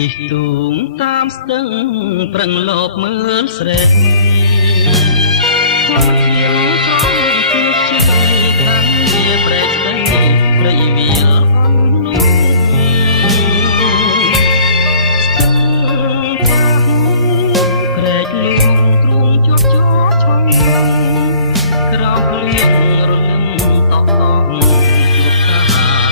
ជីកទូងតាមស្ទឹងប្រឹងលបមើលស្រែធម្មជាតិត្រង់គឺជាខាងវាប្រែស្ដីព្រៃវាលអន់នោះក្រែកលួងទ្រូងជាប់ជាប់ឆងក្រោមភ្លៀងរលឹមតក់តក់ជួបខា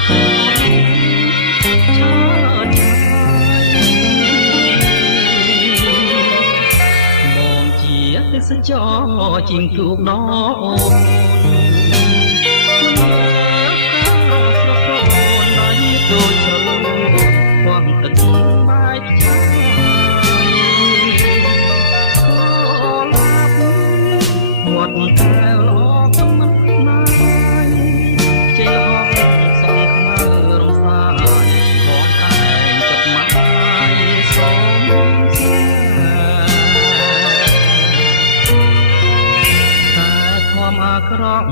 ទេសចរជីងទូកដអូនដូចឆ្លូវងទឹកបាយខ្ចាយមាត់តែល្អកំមិនណាយជ័យហងសងខ្មៅរំសាយបងតែចិត្តម៉ាយសូមអាក្រក់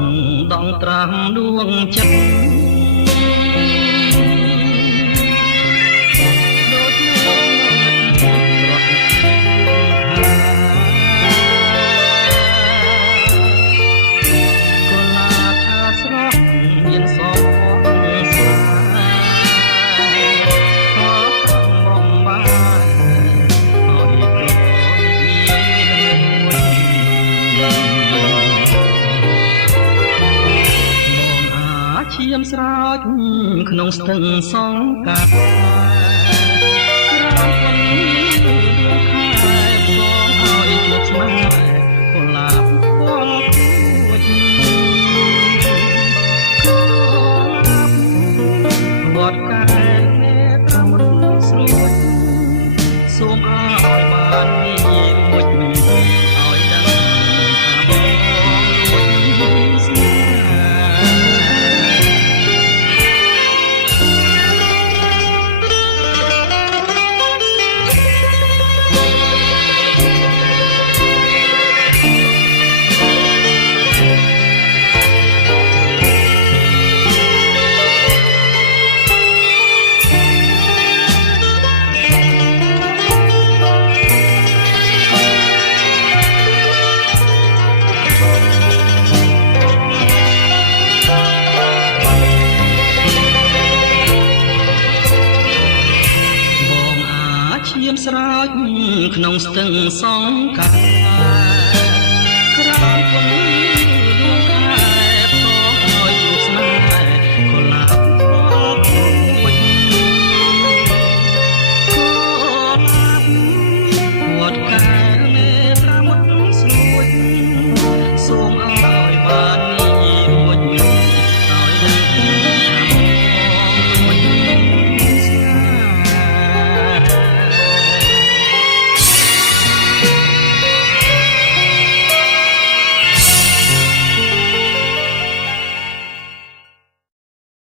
ដងត្រាំដួងចិត្តដូចនៅរត់ក៏ឡាថាស្រស់មានសងស្រាខំបំបានឲ្យក៏ឈាមស្រោចក្នុងស្ទឹងសងកាត់ក្រោមคนដួងខែបងឲ្យជួបស្នេហ៍កុលាបពណ៌គួចវត្តកែនេត្រមុនស្រួចសូមឲ្យបានងាយមួយឲ្យដឹងថាបងលួចស្នេហ៍ឈាមស្រោចក្នុងស្ទឹងសងកាក្រោមคนដួងខែ